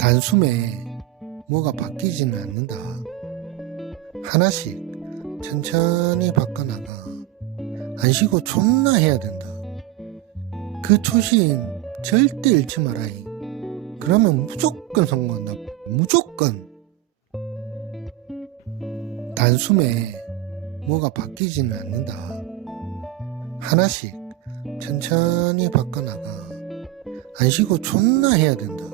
단숨에 뭐가 바뀌지는 않는다. 하나씩 천천히 바꿔나가. 안 쉬고 존나 해야 된다. 그 초심 절대 잃지 마라이. 그러면 무조건 성공한다. 무조건. 단숨에 뭐가 바뀌지는 않는다. 하나씩 천천히 바꿔나가. 안 쉬고 존나 해야 된다.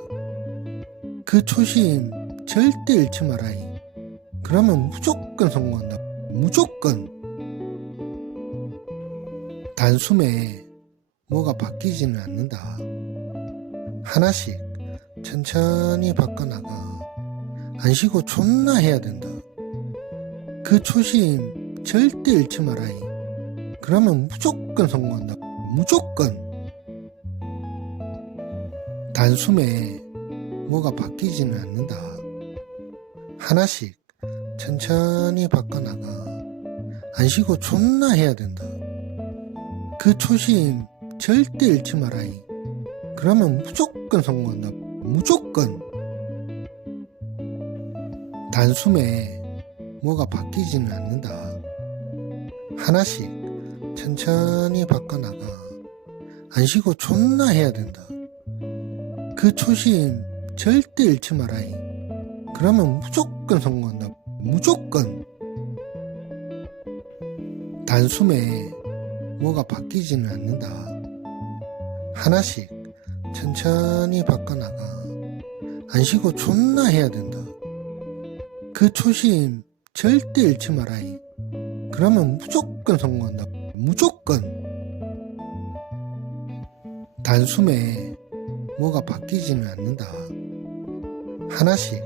그 초심 절대 잃지 마라이. 그러면 무조건 성공한다. 무조건. 단숨에 뭐가 바뀌지는 않는다. 하나씩 천천히 바꿔나가. 안 쉬고 존나 해야 된다. 그 초심 절대 잃지 마라이. 그러면 무조건 성공한다. 무조건. 단숨에 뭐가 바뀌지는 않는다. 하나씩 천천히 바꿔나가. 안 쉬고 존나 해야 된다. 그 초심 절대 잃지 마라이. 그러면 무조건 성공한다. 무조건. 단숨에 뭐가 바뀌지는 않는다. 하나씩 천천히 바꿔나가. 안 쉬고 존나 해야 된다. 그 초심 절대 잃지 마라이. 그러면 무조건 성공한다. 무조건. 단숨에 뭐가 바뀌지는 않는다. 하나씩 천천히 바꿔나가. 안 쉬고 존나 해야 된다. 그 초심 절대 잃지 마라이. 그러면 무조건 성공한다. 무조건. 단숨에 뭐가 바뀌지는 않는다. 하나씩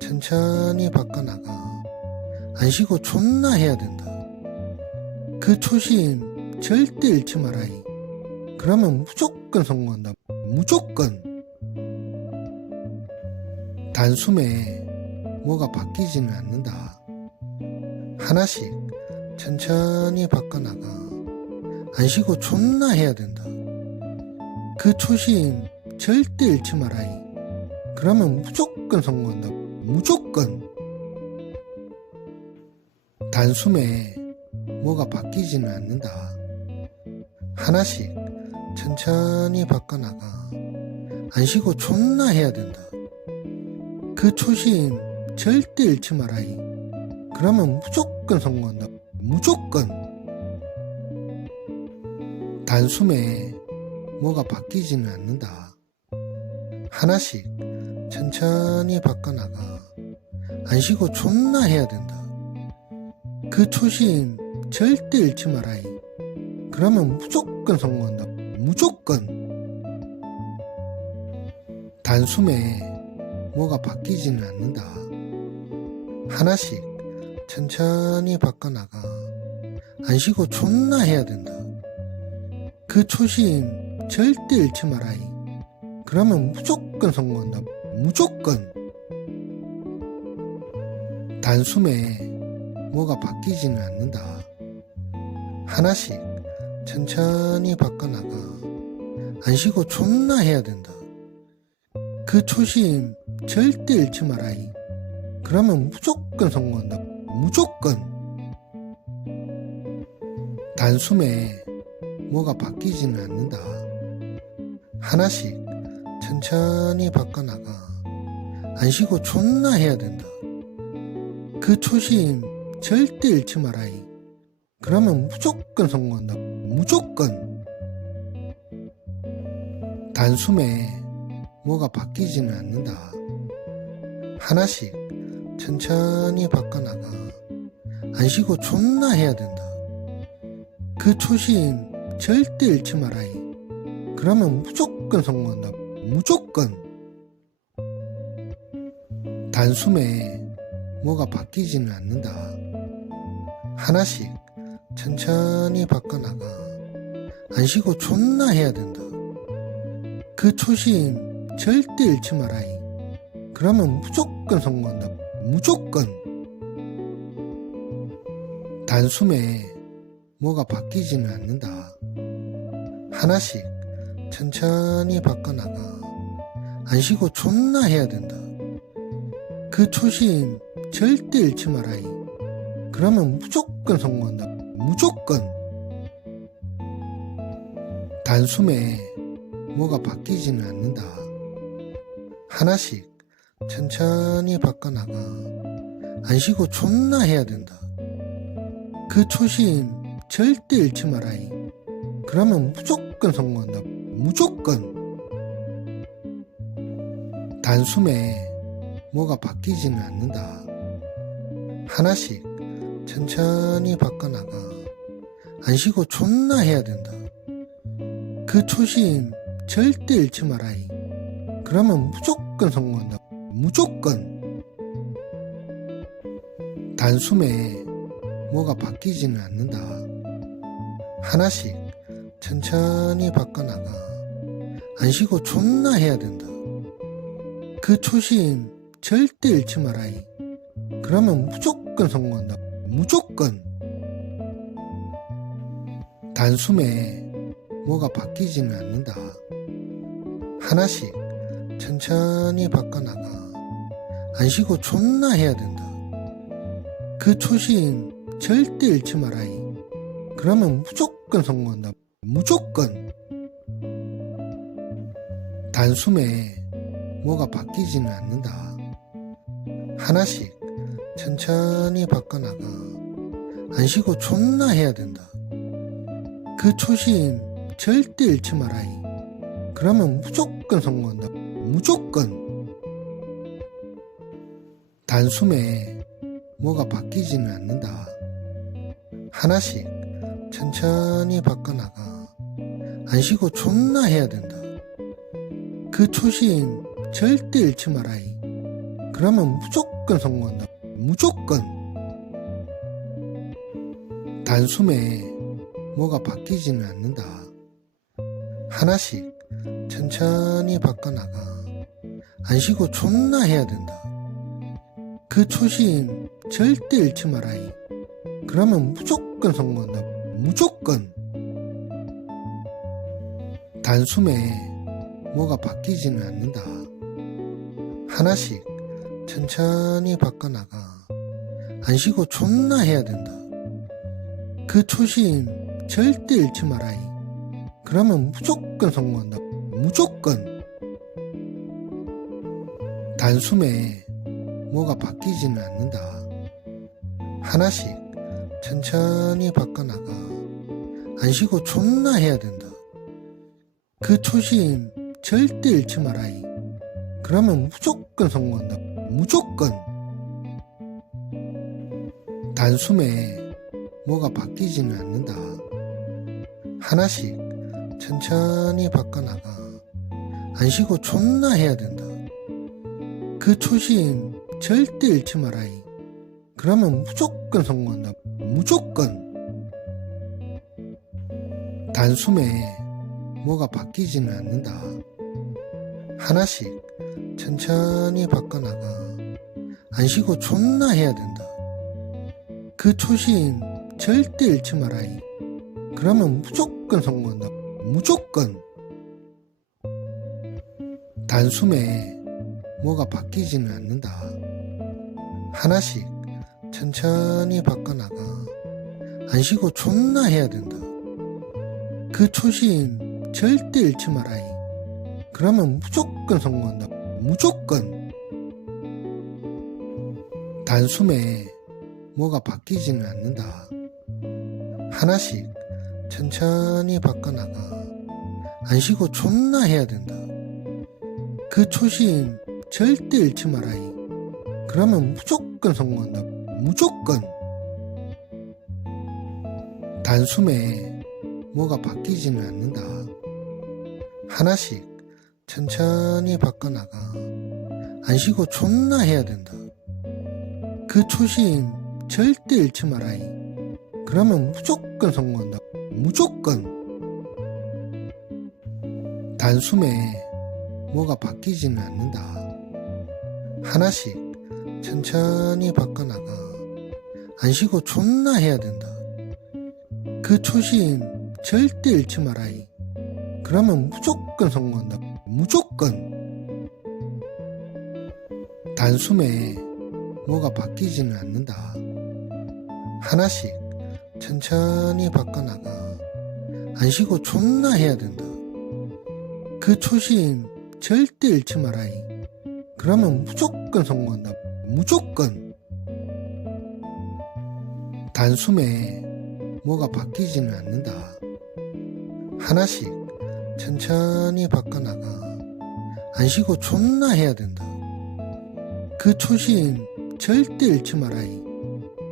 천천히 바꿔나가. 안 쉬고 존나 해야 된다. 그 초심 절대 잃지 마라이. 그러면 무조건 성공한다. 무조건. 단숨에 뭐가 바뀌지는 않는다. 하나씩 천천히 바꿔나가. 안 쉬고 존나 해야 된다. 그 초심 절대 잃지 마라이. 그러면 무조건 성공한다. 무조건. 단숨에 뭐가 바뀌지는 않는다. 하나씩 천천히 바꿔나가. 안 쉬고 존나 해야 된다. 그 초심 절대 잃지 마라이. 그러면 무조건 성공한다. 무조건. 단숨에 뭐가 바뀌지는 않는다. 하나씩 천천히 바꿔나가. 안 쉬고 존나 해야 된다. 그 초심 절대 잃지 마라이. 그러면 무조건 성공한다. 무조건. 단숨에 뭐가 바뀌지는 않는다. 하나씩 천천히 바꿔나가. 안 쉬고 존나 해야 된다. 그 초심 절대 잃지 마라이. 그러면 무조건 성공한다. 무조건. 단숨에 뭐가 바뀌지는 않는다. 하나씩 천천히 바꿔나가. 안 쉬고 존나 해야 된다. 그 초심 절대 잃지 마라이. 그러면 무조건 성공한다. 무조건. 단숨에 뭐가 바뀌지는 않는다. 하나씩 천천히 바꿔나가. 안 쉬고 존나 해야 된다. 그 초심 절대 잃지 마라이. 그러면 무조건 성공한다. 무조건. 단숨에 뭐가 바뀌지는 않는다. 하나씩 천천히 바꿔나가. 안 쉬고 존나 해야 된다. 그 초심 절대 잃지 마라이. 그러면 무조건 성공한다. 무조건. 단숨에 뭐가 바뀌지는 않는다. 하나씩 천천히 바꿔나가. 안 쉬고 존나 해야 된다. 그 초심 절대 잃지 마라이. 그러면 무조건 성공한다. 무조건. 단숨에 뭐가 바뀌지는 않는다. 하나씩 천천히 바꿔나가. 안 쉬고 존나 해야 된다. 그 초심 절대 잃지 마라이. 그러면 무조건 성공한다. 무조건. 단숨에 뭐가 바뀌지는 않는다. 하나씩 천천히 바꿔나가. 안 쉬고 존나 해야 된다. 그 초심 절대 잃지 마라이. 그러면 무조건 성공한다. 무조건. 단숨에 뭐가 바뀌지는 않는다. 하나씩 천천히 바꿔나가. 안 쉬고 존나 해야 된다. 그 초심 절대 잃지 마라이. 그러면 무조건 성공한다. 무조건. 단숨에 뭐가 바뀌지는 않는다. 하나씩 천천히 바꿔나가. 안 쉬고 존나 해야 된다. 그 초심 절대 잃지 마라이. 그러면 무조건 성공한다. 무조건. 단숨에 뭐가 바뀌지는 않는다. 하나씩 천천히 바꿔나가. 안 쉬고 존나 해야 된다. 그 초심 절대 잃지 마라이. 그러면 무조건 성공한다. 무조건. 단숨에 뭐가 바뀌지는 않는다. 하나씩 천천히 바꿔나가. 안 쉬고 존나 해야 된다. 그 초심 절대 잃지 마라이. 그러면 무조건 성공한다. 무조건. 단숨에 뭐가 바뀌지는 않는다. 하나씩 천천히 바꿔나가. 안 쉬고 존나 해야 된다. 그 초심 절대 잃지 마라이. 그러면 무조건 성공한다. 무조건. 단숨에 뭐가 바뀌지는 않는다. 하나씩 천천히 바꿔나가. 안 쉬고 존나 해야 된다. 그 초심 절대 잃지 마라이. 그러면 무조건 성공한다. 무조건. 단숨에 뭐가 바뀌지는 않는다. 하나씩 천천히 바꿔나가. 안 쉬고 존나 해야 된다. 그 초심 절대 잃지 마라이. 그러면 무조건 성공한다. 무조건. 단숨에 뭐가 바뀌지는 않는다. 하나씩 천천히 바꿔나가. 안 쉬고 존나 해야 된다. 그 초심 절대 잃지 마라이. 그러면 무조건 성공한다. 무조건. 단숨에 뭐가 바뀌지는 않는다. 하나씩 천천히 바꿔나가. 안 쉬고 존나 해야 된다. 그 초심 절대 잃지 마라이. 그러면 무조건 성공한다. 무조건. 단숨에 뭐가 바뀌지는 않는다. 하나씩 천천히 바꿔나가. 안 쉬고 존나 해야 된다. 그 초심 절대 잃지 마라이. 그러면 무조건 성공한다. 무조건. 단숨에 뭐가 바뀌지는 않는다. 하나씩 천천히 바꿔나가. 안 쉬고 존나 해야 된다. 그 초심 절대 잃지 마라이. 그러면 무조건 성공한다. 무조건. 단숨에 뭐가 바뀌지는 않는다. 하나씩 천천히 바꿔나가. 안 쉬고 존나 해야 된다. 그 초심 절대 잃지 마라이. 그러면 무조건 성공한다. 무조건. 단숨에 뭐가 바뀌지는 않는다. 하나씩 천천히 바꿔나가. 안 쉬고 존나 해야 된다. 그 초심 절대 잃지 마라이. 그러면 무조건 성공한다. 무조건. 단숨에 뭐가 바뀌지는 않는다. 하나씩 천천히 바꿔나가. 안 쉬고 존나 해야 된다. 그 초심 절대 잃지 마라이. 그러면 무조건 성공한다. 무조건. 단숨에 뭐가 바뀌지는 않는다. 하나씩 천천히 바꿔나가. 안 쉬고 존나 해야 된다. 그 초심 절대 잃지 마라이. 그러면 무조건 성공한다. 무조건. 단숨에 뭐가 바뀌지는 않는다. 하나씩 천천히 바꿔나가. 안 쉬고 존나 해야 된다. 그 초심 절대 잃지 마라이.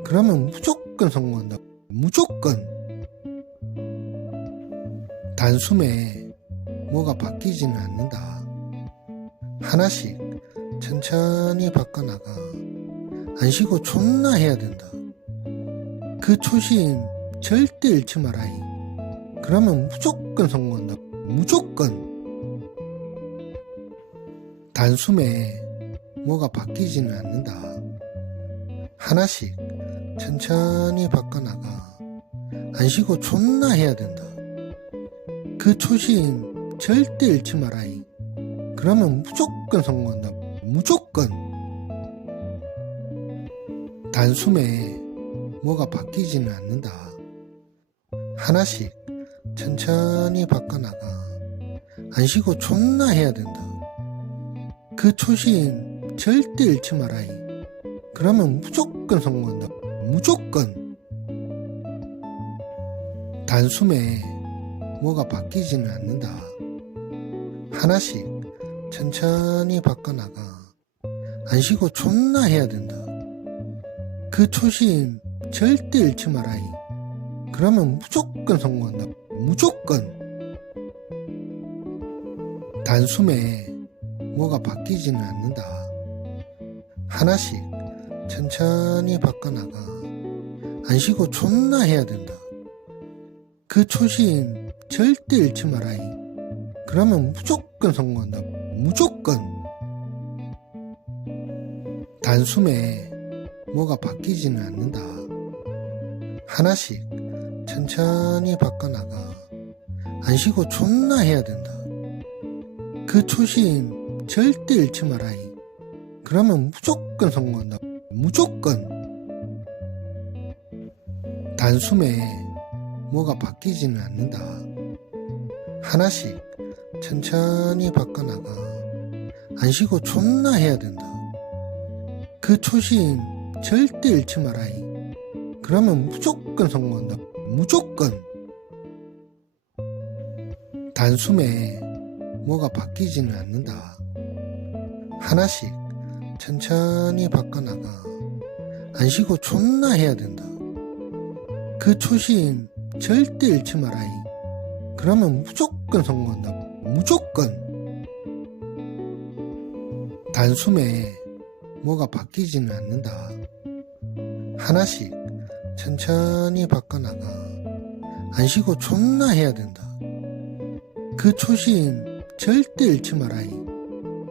그러면 무조건 성공한다. 무조건. 단숨에 뭐가 바뀌지는 않는다. 하나씩 천천히 바꿔나가. 안 쉬고 존나 해야 된다. 그 초심 절대 잃지 마라이. 그러면 무조건 성공한다. 무조건. 단숨에 뭐가 바뀌지는 않는다. 하나씩 천천히 바꿔나가. 안 쉬고 존나 해야 된다. 그 초심 절대 잃지 마라이. 그러면 무조건 성공한다. 무조건. 단숨에 뭐가 바뀌지는 않는다. 하나씩 천천히 바꿔나가. 안 쉬고 존나 해야 된다. 그 초심 절대 잃지 마라이. 그러면 무조건 성공한다. 무조건. 단숨에 뭐가 바뀌지는 않는다. 하나씩 천천히 바꿔나가. 안 쉬고 존나 해야 된다. 그 초심 절대 잃지 마라이. 그러면 무조건 성공한다. 무조건. 단숨에 뭐가 바뀌지는 않는다. 하나씩 천천히 바꿔나가. 안 쉬고 존나 해야 된다. 그 초심 절대 잃지 마라이. 그러면 무조건 성공한다. 무조건. 단숨에 뭐가 바뀌지는 않는다. 하나씩 천천히 바꿔나가. 안 쉬고 존나 해야 된다. 그 초심 절대 잃지 마라이. 그러면 무조건 성공한다. 무조건. 단숨에 뭐가 바뀌지는 않는다. 하나씩 천천히 바꿔나가. 안 쉬고 존나 해야 된다. 그 초심 절대 잃지 마라이. 그러면 무조건 성공한다. 무조건. 단숨에 뭐가 바뀌지는 않는다. 하나씩 천천히 바꿔나가. 안 쉬고 존나 해야 된다. 그 초심 절대 잃지 마라이. 그러면 무조건 성공한다. 무조건. 단숨에 뭐가 바뀌지는 않는다. 하나씩 천천히 바꿔나가. 안 쉬고 존나 해야 된다. 그 초심 절대 잃지 마라이.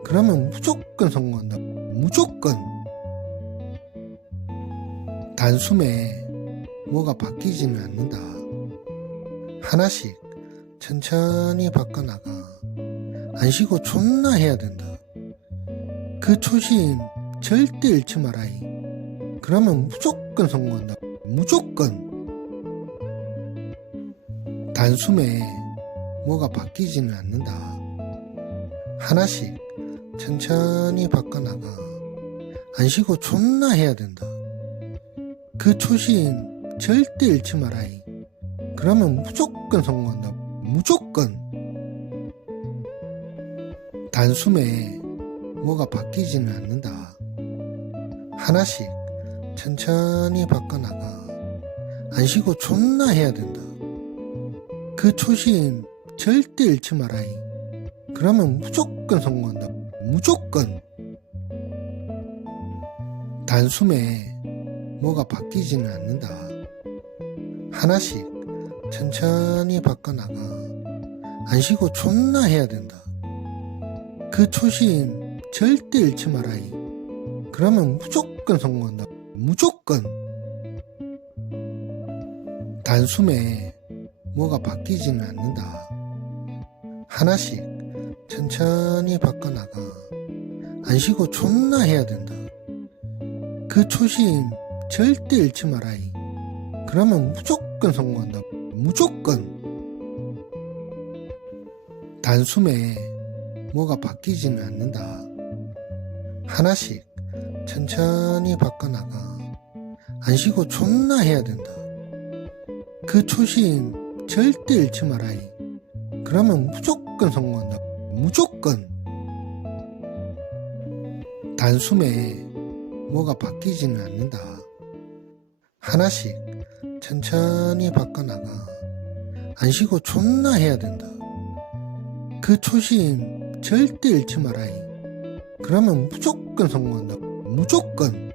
그러면 무조건 성공한다. 무조건. 단숨에 뭐가 바뀌지는 않는다. 하나씩 천천히 바꿔나가. 안 쉬고 존나 해야 된다. 그 초심 절대 잃지 마라이. 그러면 무조건 성공한다. 무조건. 단숨에 뭐가 바뀌지는 않는다. 하나씩 천천히 바꿔나가. 안 쉬고 존나 해야 된다. 그 초심 절대 잃지 마라이. 그러면 무조건 성공한다. 무조건. 단숨에 뭐가 바뀌지는 않는다. 하나씩 천천히 바꿔나가. 안 쉬고 존나 해야 된다. 그 초심 절대 잃지 마라이. 그러면 무조건 성공한다. 무조건. 단숨에 뭐가 바뀌지는 않는다. 하나씩 천천히 바꿔나가. 안 쉬고 존나 해야 된다. 그 초심 절대 잃지 마라이. 그러면 무조건 성공한다. 무조건. 단숨에 뭐가 바뀌지는 않는다. 하나씩 천천히 바꿔나가. 안 쉬고 존나 해야 된다. 그 초심 절대 잃지 마라이. 그러면 무조건 성공한다. 무조건. 단숨에 뭐가 바뀌지는 않는다. 하나씩 천천히 바꿔나가. 안 쉬고 존나 해야 된다. 그 초심 절대 잃지 마라이. 그러면 무조건 성공한다. 무조건. 단숨에 뭐가 바뀌지는 않는다. 하나씩 천천히 바꿔나가. 안 쉬고 존나 해야 된다. 그 초심 절대 잃지 마라이. 그러면 무조건 성공한다. 무조건.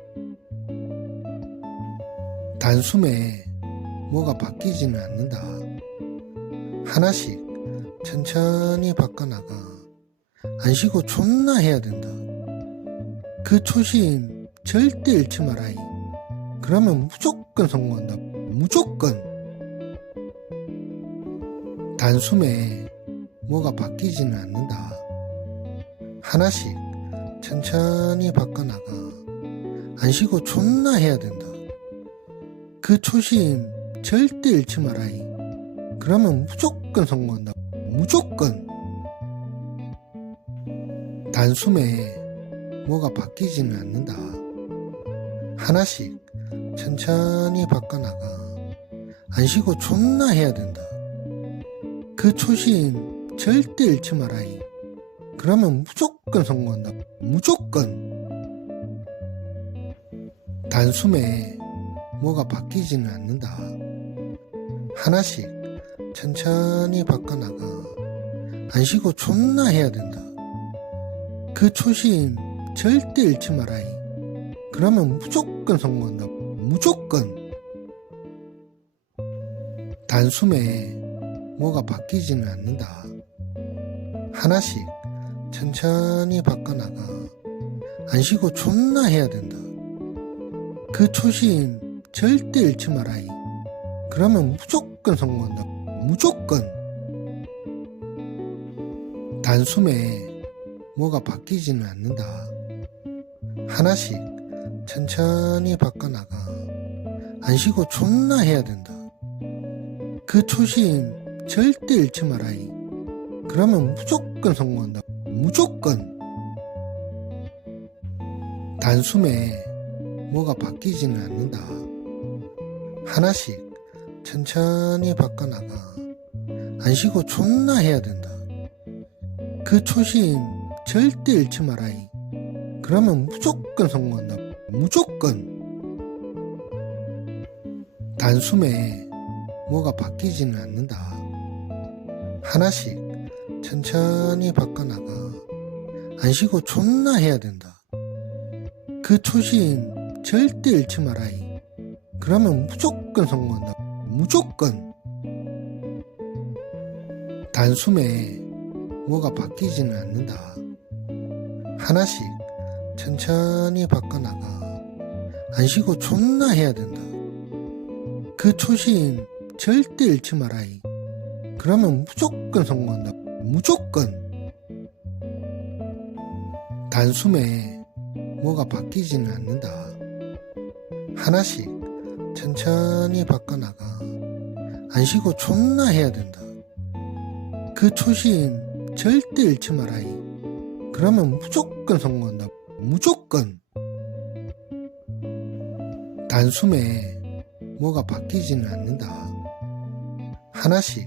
단숨에 뭐가 바뀌지는 않는다. 하나씩 천천히 바꿔나가. 안 쉬고 존나 해야 된다. 그 초심 절대 잃지 마라이. 그러면 무조건 성공한다. 무조건. 단숨에 뭐가 바뀌지는 않는다. 하나씩 천천히 바꿔나가. 안 쉬고 존나 해야 된다. 그 초심 절대 잃지 마라이. 그러면 무조건 성공한다. 무조건. 단숨에 뭐가 바뀌지는 않는다. 하나씩 천천히 바꿔나가. 안 쉬고 존나 해야 된다. 그 초심 절대 잃지 마라이. 그러면 무조건 성공한다. 무조건. 단숨에 뭐가 바뀌지는 않는다. 하나씩 천천히 바꿔나가. 안 쉬고 존나 해야 된다. 그 초심 절대 잃지 마라이. 그러면 무조건 성공한다. 무조건. 단숨에 뭐가 바뀌지는 않는다. 하나씩 천천히 바꿔나가. 안 쉬고 존나 해야 된다. 그 초심 절대 잃지 마라이. 그러면 무조건 성공한다. 무조건. 단숨에 뭐가 바뀌지는 않는다. 하나씩 천천히 바꿔나가. 안 쉬고 존나 해야 된다. 그 초심 절대 잃지 마라이. 그러면 무조건 성공한다. 무조건. 단숨에 뭐가 바뀌지는 않는다. 하나씩 천천히 바꿔나가. 안 쉬고 존나 해야 된다. 그 초심 절대 잃지 마라이. 그러면 무조건 성공한다. 무조건. 단숨에 뭐가 바뀌지는 않는다. 하나씩 천천히 바꿔나가. 안 쉬고 존나 해야 된다. 그 초심 절대 잃지 마라이. 그러면 무조건 성공한다. 무조건. 단숨에 뭐가 바뀌지는 않는다. 하나씩 천천히 바꿔나가. 안 쉬고 존나 해야 된다. 그 초심 절대 잃지 마라이. 그러면 무조건 성공한다. 무조건. 단숨에 뭐가 바뀌지는 않는다. 하나씩 천천히 바꿔나가. 안 쉬고 존나 해야 된다. 그 초심 절대 잃지 마라이. 그러면 무조건 성공한다. 무조건. 단숨에 뭐가 바뀌지는 않는다. 하나씩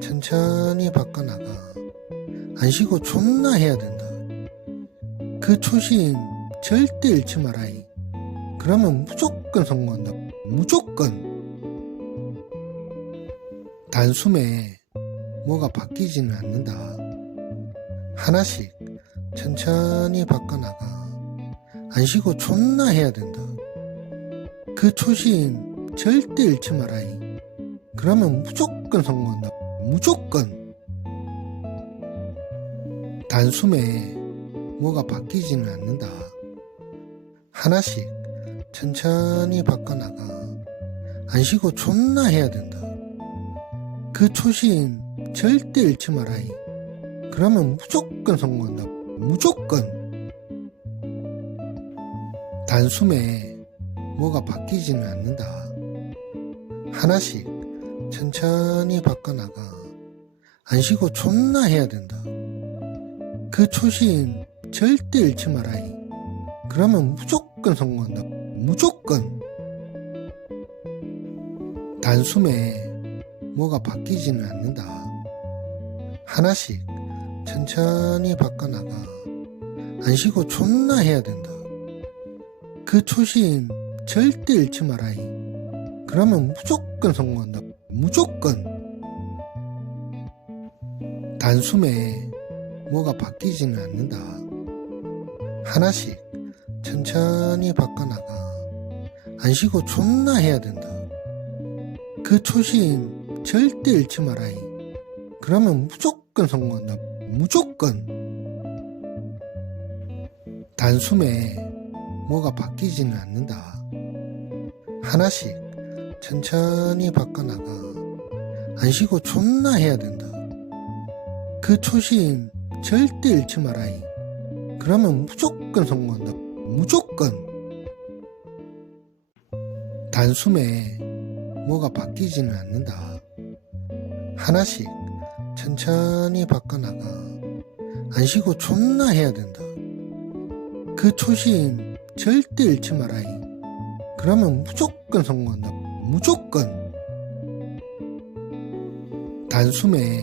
천천히 바꿔나가. 안 쉬고 존나 해야 된다. 그 초심 절대 잃지 마라이. 그러면 무조건 성공한다. 무조건. 단숨에 뭐가 바뀌지는 않는다. 하나씩 천천히 바꿔나가. 안 쉬고 존나 해야 된다. 그 초심 절대 잃지 마라이. 그러면 무조건 성공한다. 무조건. 단숨에 뭐가 바뀌지는 않는다. 하나씩 천천히 바꿔나가. 안 쉬고 존나 해야 된다. 그 초심 절대 잃지 마라이. 그러면 무조건 성공한다. 무조건. 단숨에 뭐가 바뀌지는 않는다. 하나씩 천천히 바꿔나가. 안 쉬고 존나 해야 된다. 그 초심 절대 잃지 마라이. 그러면 무조건 성공한다. 무조건. 단숨에 뭐가 바뀌지는 않는다. 하나씩 천천히 바꿔나가. 안 쉬고 존나 해야 된다. 그 초심 절대 잃지 마라이. 그러면 무조건 성공한다. 무조건. 단숨에 뭐가 바뀌지는 않는다. 하나씩 천천히 바꿔나가. 안 쉬고 존나 해야 된다. 그 초심 절대 잃지 마라이. 그러면 무조건 성공한다. 무조건. 단숨에 뭐가 바뀌지는 않는다. 하나씩 천천히 바꿔나가. 안 쉬고 존나 해야 된다. 그 초심 절대 잃지 마라이. 그러면 무조건 성공한다. 무조건. 단숨에 뭐가 바뀌지는 않는다. 하나씩 천천히 바꿔나가. 안 쉬고 존나 해야 된다. 그 초심 절대 잃지 마라이. 그러면 무조건 성공한다. 무조건. 단숨에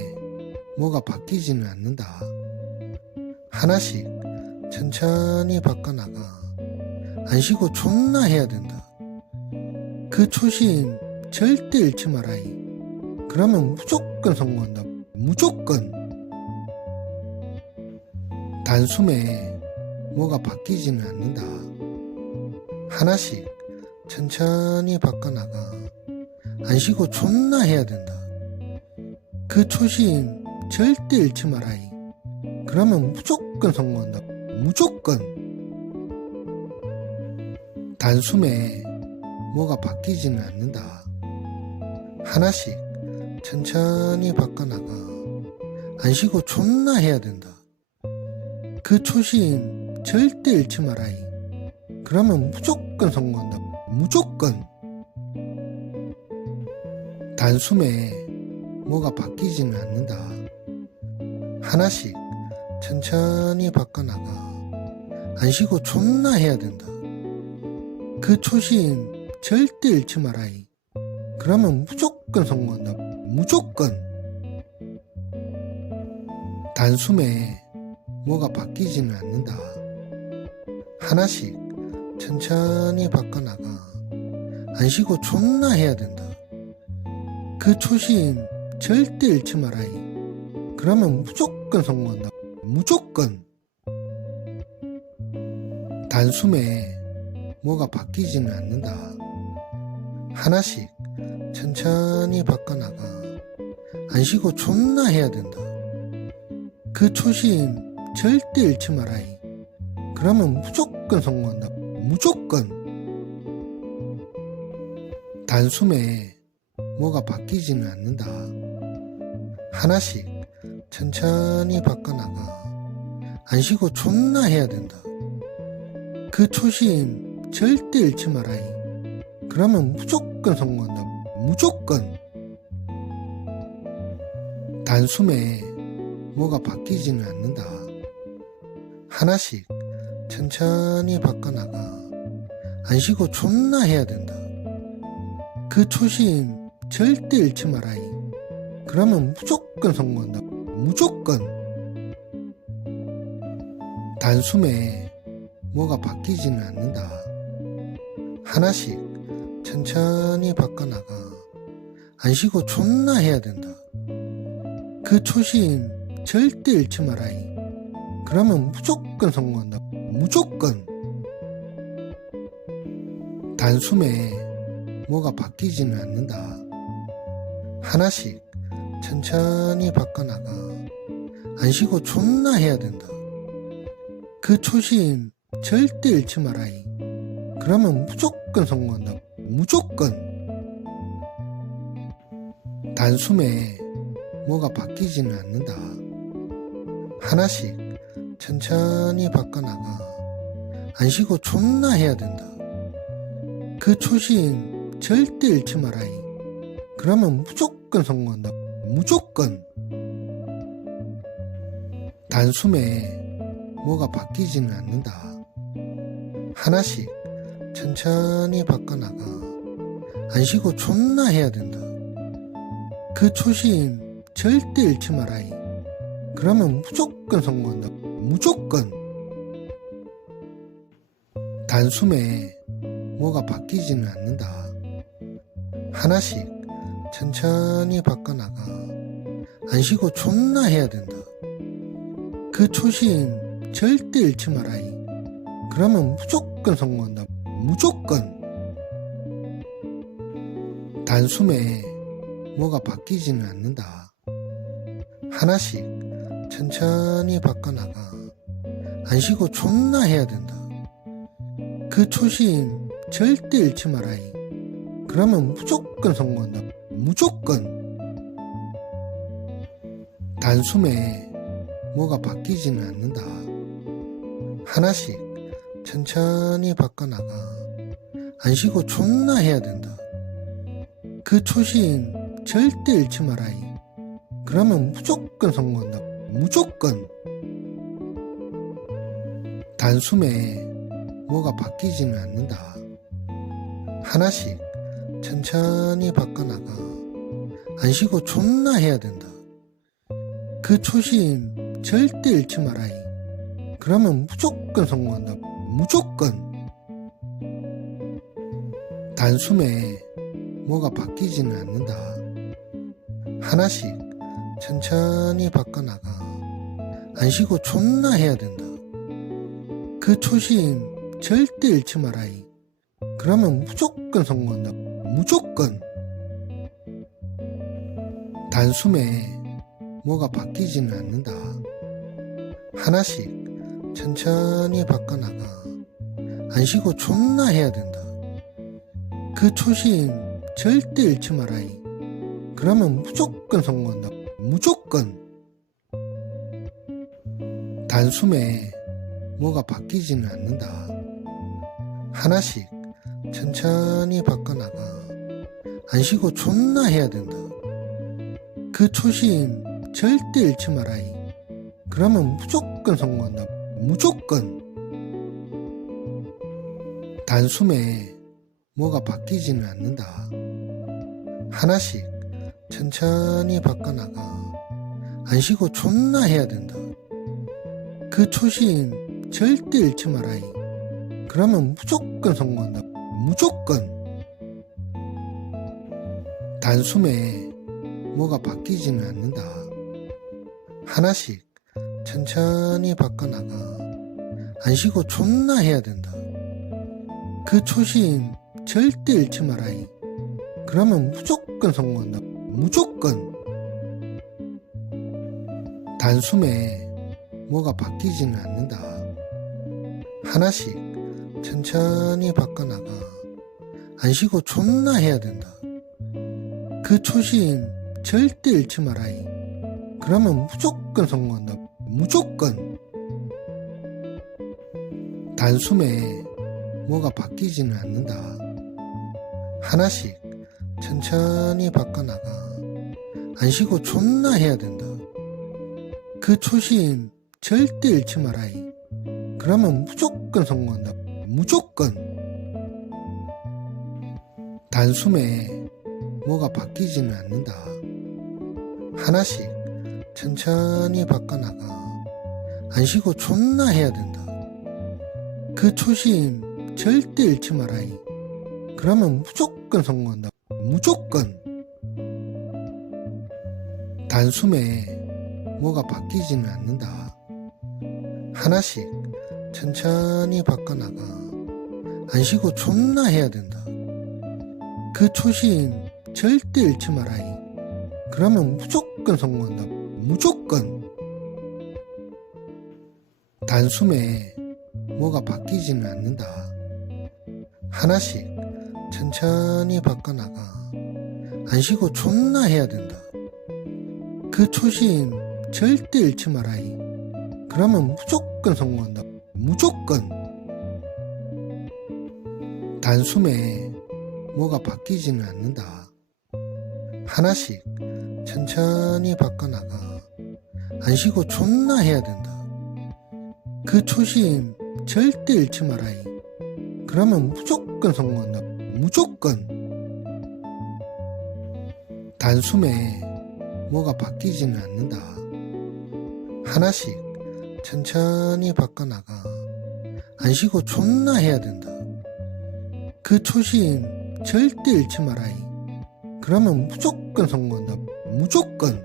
뭐가 바뀌지는 않는다. 하나씩 천천히 바꿔나가. 안 쉬고 존나 해야 된다. 그 초심 절대 잃지 마라이. 그러면 무조건 성공한다. 무조건. 단숨에 뭐가 바뀌지는 않는다. 하나씩 천천히 바꿔나가. 안 쉬고 존나 해야 된다. 그 초심 절대 잃지 마라이. 그러면 무조건 성공한다. 무조건. 단숨에 뭐가 바뀌지는 않는다. 하나씩 천천히 바꿔나가. 안 쉬고 존나 해야 된다. 그 초심 절대 잃지 마라이. 그러면 무조건 성공한다. 무조건. 단숨에 뭐가 바뀌지는 않는다. 하나씩 천천히 바꿔나가. 안 쉬고 존나 해야 된다. 그 초심 절대 잃지 마라이. 그러면 무조건 성공한다. 무조건. 단숨에 뭐가 바뀌지는 않는다. 하나씩 천천히 바꿔나가. 안 쉬고 존나 해야 된다. 그 초심 절대 잃지 마라이. 그러면 무조건 성공한다. 무조건. 단숨에 뭐가 바뀌지는 않는다. 하나씩 천천히 바꿔나가. 안 쉬고 존나 해야 된다. 그 초심 절대 잃지 마라이. 그러면 무조건 성공한다. 무조건. 단숨에 뭐가 바뀌지는 않는다. 하나씩 천천히 바꿔나가. 안 쉬고 존나 해야 된다. 그 초심 절대 잃지 마라이. 그러면 무조건 성공한다. 무조건. 단숨에 뭐가 바뀌지는 않는다. 하나씩 천천히 바꿔나가. 안 쉬고 존나 해야 된다. 그 초심 절대 잃지 마라이. 그러면 무조건 성공한다. 무조건. 단숨에 뭐가 바뀌지는 않는다. 하나씩 천천히 바꿔나가. 안 쉬고 존나 해야 된다. 그 초심 절대 잃지 마라이. 그러면 무조건 성공한다. 무조건. 단숨에 뭐가 바뀌지는 않는다. 하나씩 천천히 바꿔나가. 안 쉬고 존나 해야 된다. 그 초심 절대 잃지 마라이. 그러면 무조건 성공한다. 무조건. 단숨에 뭐가 바뀌지는 않는다. 하나씩 천천히 바꿔나가. 안 쉬고 존나 해야 된다. 그 초심 절대 잃지 마라이. 그러면 무조건 성공한다. 무조건. 단숨에 뭐가 바뀌지는 않는다. 하나씩 천천히 바꿔나가. 안 쉬고 존나 해야 된다. 그 초심 절대 잃지 마라이. 그러면 무조건 성공한다. 무조건. 단숨에 뭐가 바뀌지는 않는다. 하나씩 천천히 바꿔나가. 안 쉬고 존나 해야 된다. 그 초심 절대 잃지 마라이. 그러면 무조건 성공한다. 무조건. 단숨에 뭐가 바뀌지는 않는다. 하나씩 천천히 바꿔나가. 안 쉬고 존나 해야 된다. 그 초심 절대 잃지 마라이. 그러면 무조건 성공한다. 무조건. 단숨에 뭐가 바뀌지는 않는다. 하나씩 천천히 바꿔나가. 안 쉬고 존나 해야 된다. 그 초심 절대 잃지 마라이. 그러면 무조건 성공한다. 무조건. 단숨에 뭐가 바뀌지는 않는다. 하나씩 천천히 바꿔나가. 안 쉬고 존나 해야 된다. 그 초심 절대 잃지 마라이. 그러면 무조건 성공한다. 무조건. 단숨에 뭐가 바뀌지는 않는다. 하나씩 천천히 바꿔나가. 안 쉬고 존나 해야 된다. 그 초심 절대 잃지 마라이. 그러면 무조건 성공한다. 무조건. 단숨에 뭐가 바뀌지는 않는다. 하나씩 천천히 바꿔나가. 안 쉬고 존나 해야 된다. 그 초심 절대 잃지 마라이. 그러면 무조건 성공한다. 무조건. 단숨에 뭐가 바뀌지는 않는다. 하나씩 천천히 바꿔나가. 안 쉬고 존나 해야 된다. 그 초심 절대 잃지 마라이. 그러면 무조건 성공한다. 무조건. 단숨에 뭐가 바뀌지는 않는다. 하나씩 천천히 바꿔나가. 안 쉬고 존나 해야 된다. 그 초심 절대 잃지 마라이. 그러면 무조건 성공한다. 무조건. 단숨에 뭐가 바뀌지는 않는다. 하나씩 천천히 바꿔나가. 안 쉬고 존나 해야 된다. 그 초심 절대 잃지 마라이. 그러면 무조건 성공한다. 무조건. 단숨에 뭐가 바뀌지는 않는다. 하나씩 천천히 바꿔나가. 안 쉬고 존나 해야 된다. 그 초심 절대 잃지 마라이. 그러면 무조건 성공한다. 무조건. 단숨에 뭐가 바뀌지는 않는다. 하나씩 천천히 바꿔나가. 안 쉬고 존나 해야 된다. 그 초심 절대 잃지 마라이. 그러면 무조건 성공한다. 무조건. 단숨에 뭐가 바뀌지는 않는다. 하나씩 천천히 바꿔나가. 안 쉬고 존나 해야 된다. 그 초심 절대 잃지 마라이. 그러면 무조건 성공한다. 무조건. 단숨에 뭐가 바뀌지는 않는다. 하나씩 천천히 바꿔나가. 안 쉬고 존나 해야 된다. 그 초심 절대 잃지 마라이. 그러면 무조건 성공한다. 무조건. 단숨에 뭐가 바뀌지는 않는다. 하나씩 천천히 바꿔나가. 안 쉬고 존나 해야 된다. 그 초심 절대 잃지 마라이. 그러면 무조건 성공한다. 무조건. 단숨에 뭐가 바뀌지는 않는다. 하나씩 천천히 바꿔나가. 안 쉬고 존나 해야 된다. 그 초심 절대 잃지 마라이. 그러면 무조건 성공한다. 무조건. 단숨에 뭐가 바뀌지는 않는다. 하나씩 천천히 바꿔나가. 안 쉬고 존나 해야 된다. 그 초심 절대 잃지 마라이. 그러면 무조건 성공한다. 무조건.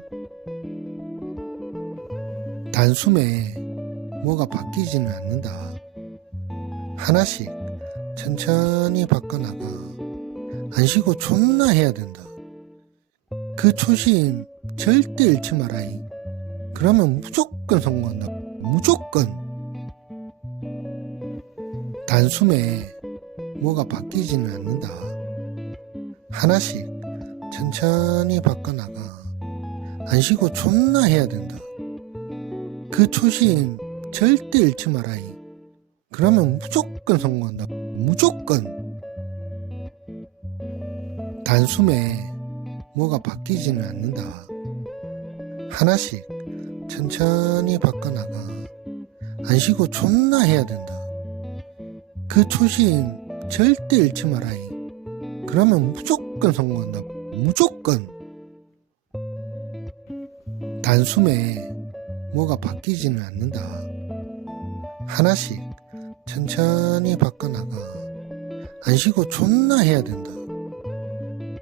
단숨에 뭐가 바뀌지는 않는다. 하나씩 천천히 바꿔나가. 안 쉬고 존나 해야 된다. 그 초심 절대 잃지 마라이. 그러면 무조건 성공한다. 무조건. 단숨에 뭐가 바뀌지는 않는다. 하나씩 천천히 바꿔나가. 안 쉬고 존나 해야 된다. 그 초심 절대 잃지 마라이. 그러면 무조건 성공한다. 무조건. 단숨에 뭐가 바뀌지는 않는다. 하나씩 천천히 바꿔나가. 안 쉬고 존나 해야 된다. 그 초심 절대 잃지 마라이. 그러면 무조건 성공한다. 무조건. 단숨에 뭐가 바뀌지는 않는다. 하나씩 천천히 바꿔나가. 안 쉬고 존나 해야 된다.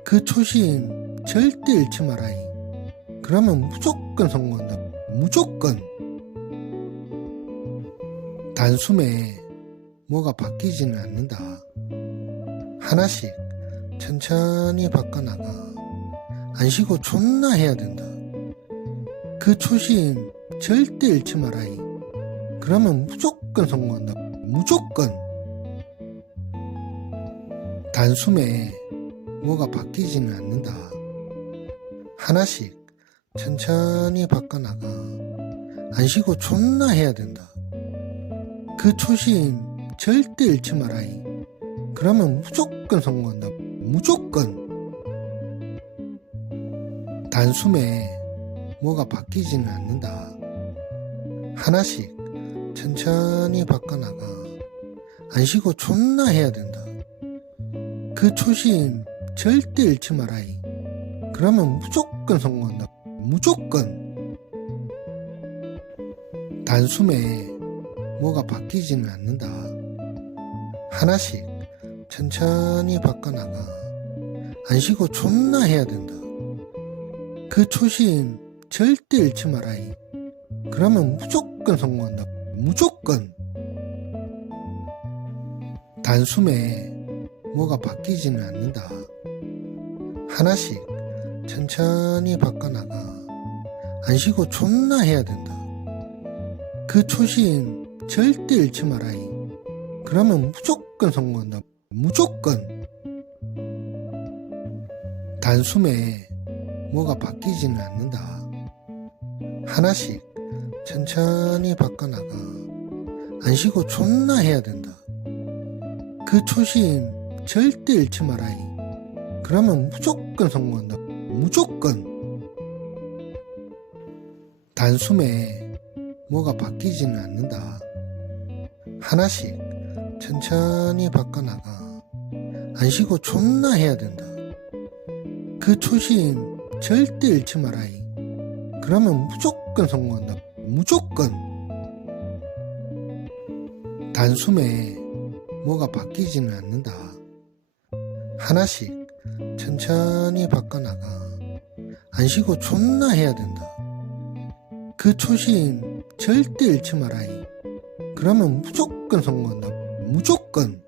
그 초심 절대 잃지 마라이. 그러면 무조건 성공한다. 무조건. 단숨에 뭐가 바뀌지는 않는다. 하나씩 천천히 바꿔나가. 안 쉬고 존나 해야 된다. 그 초심 절대 잃지 마라이. 그러면 무조건 성공한다. 무조건. 단숨에 뭐가 바뀌지는 않는다. 하나씩 천천히 바꿔나가. 안 쉬고 존나 해야 된다. 그 초심 절대 잃지 마라이. 그러면 무조건 성공한다. 무조건. 단숨에 뭐가 바뀌지는 않는다. 하나씩 천천히 바꿔나가. 안 쉬고 존나 해야 된다. 그 초심 절대 잃지 마라이. 그러면 무조건 성공한다. 무조건. 단숨에 뭐가 바뀌지는 않는다. 하나씩 천천히 바꿔나가. 안 쉬고 존나 해야 된다. 그 초심 절대 잃지 마라이. 그러면 무조건 성공한다. 무조건. 단숨에 뭐가 바뀌지는 않는다. 하나씩 천천히 바꿔나가. 안 쉬고 존나 해야 된다. 그 초심 절대 잃지 마라이. 그러면 무조건 성공한다. 무조건. 단숨에 뭐가 바뀌지는 않는다. 하나씩 천천히 바꿔나가. 안 쉬고 존나 해야 된다. 그 초심 절대 잃지 마라이. 그러면 무조건 성공한다. 무조건. 단숨에 뭐가 바뀌지는 않는다. 하나씩 천천히 바꿔나가. 안 쉬고 존나 해야 된다. 그 초심 절대 잃지 마라이. 그러면 무조건 성공한다. 무조건. 단숨에 뭐가 바뀌지는 않는다. 하나씩 천천히 바꿔나가. 안 쉬고 존나 해야 된다. 그 초심 절대 잃지 마라이. 그러면 무조건 성공한다. 무조건.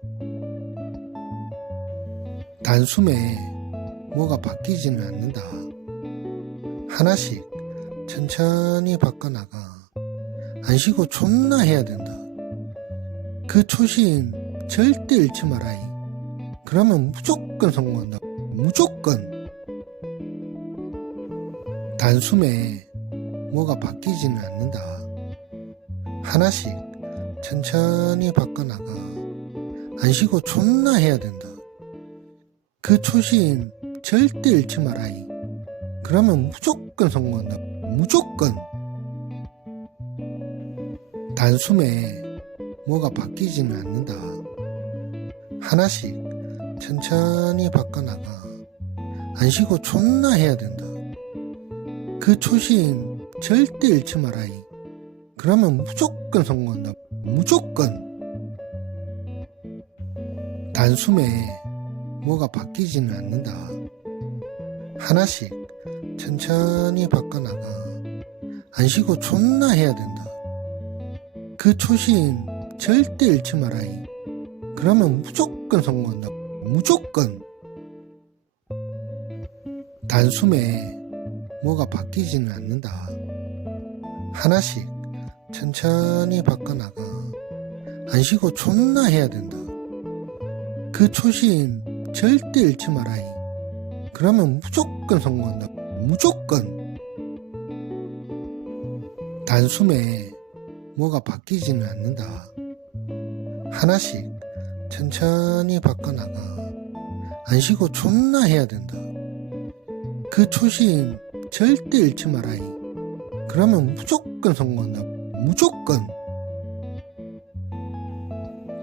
단숨에 뭐가 바뀌지는 않는다. 하나씩 천천히 바꿔나가. 안 쉬고 존나 해야 된다. 그 초심 절대 잃지 마라이. 그러면 무조건 성공한다. 무조건. 단숨에 뭐가 바뀌지는 않는다. 하나씩 천천히 바꿔나가. 안 쉬고 존나 해야 된다. 그 초심 절대 잃지 마라이. 그러면 무조건 성공한다. 무조건. 단숨에 뭐가 바뀌지는 않는다. 하나씩 천천히 바꿔나가. 안 쉬고 존나 해야 된다. 그 초심 절대 잃지 마라이. 그러면 무조건 성공한다. 무조건. 단숨에 뭐가 바뀌지는 않는다. 하나씩 천천히 바꿔나가. 안 쉬고 존나 해야 된다. 그 초심 절대 잃지 마라이. 그러면 무조건 성공한다. 무조건. 단숨에 뭐가 바뀌지는 않는다. 하나씩 천천히 바꿔나가. 안 쉬고 존나 해야 된다. 그 초심 절대 잃지 마라이. 그러면 무조건 성공한다. 무조건. 단숨에 뭐가 바뀌지는 않는다. 하나씩 천천히 바꿔나가. 안 쉬고 존나 해야 된다. 그 초심 절대 잃지 마라이. 그러면 무조건 성공한다. 무조건.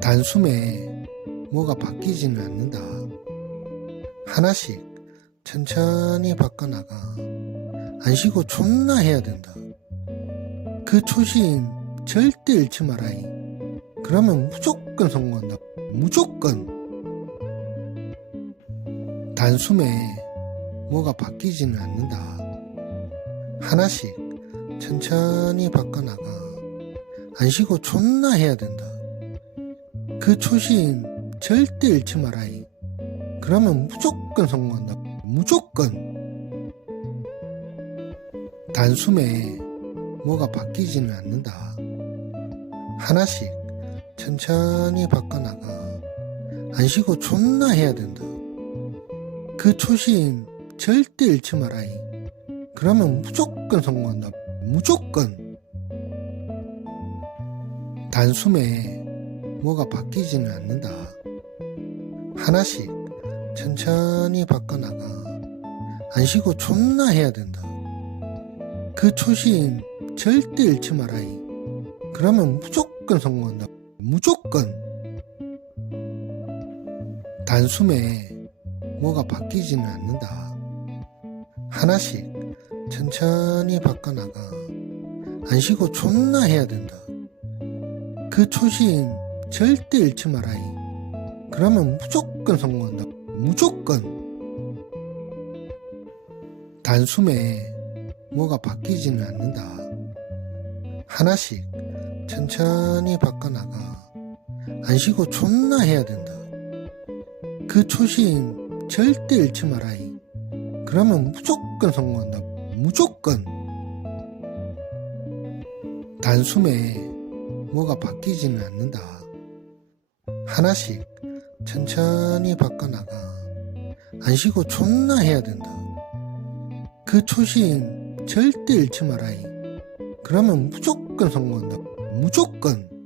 단숨에 뭐가 바뀌지는 않는다. 하나씩 천천히 바꿔나가. 안 쉬고 존나 해야 된다. 그 초심 절대 잃지 마라이. 그러면 무조건 성공한다. 무조건. 단숨에 뭐가 바뀌지는 않는다. 하나씩 천천히 바꿔나가. 안 쉬고 존나 해야 된다. 그 초심 절대 잃지 마라이. 그러면 무조건 성공한다. 무조건. 단숨에 뭐가 바뀌지는 않는다. 하나씩 천천히 바꿔나가. 안 쉬고 존나 해야 된다. 그 초심 절대 잃지 마라이. 그러면 무조건 성공한다. 무조건. 단숨에 뭐가 바뀌지는 않는다. 하나씩 천천히 바꿔나가. 안 쉬고 존나 해야 된다. 그 초심 절대 잃지 마라이. 그러면 무조건 성공한다. 무조건. 단숨에 뭐가 바뀌지는 않는다. 하나씩 천천히 바꿔나가. 안 쉬고 존나 해야 된다. 그 초심 절대 잃지 마라이. 그러면 무조건 성공한다. 무조건. 단숨에 뭐가 바뀌지는 않는다. 하나씩 천천히 바꿔나가. 안 쉬고 존나 해야 된다. 그 초심 절대 잃지 마라이. 그러면 무조건 성공한다. 무조건. 단숨에 뭐가 바뀌지는 않는다. 하나씩 천천히 바꿔나가. 안 쉬고 존나 해야 된다. 그 초심 절대 잃지 마라이. 그러면 무조건 성공한다. 무조건.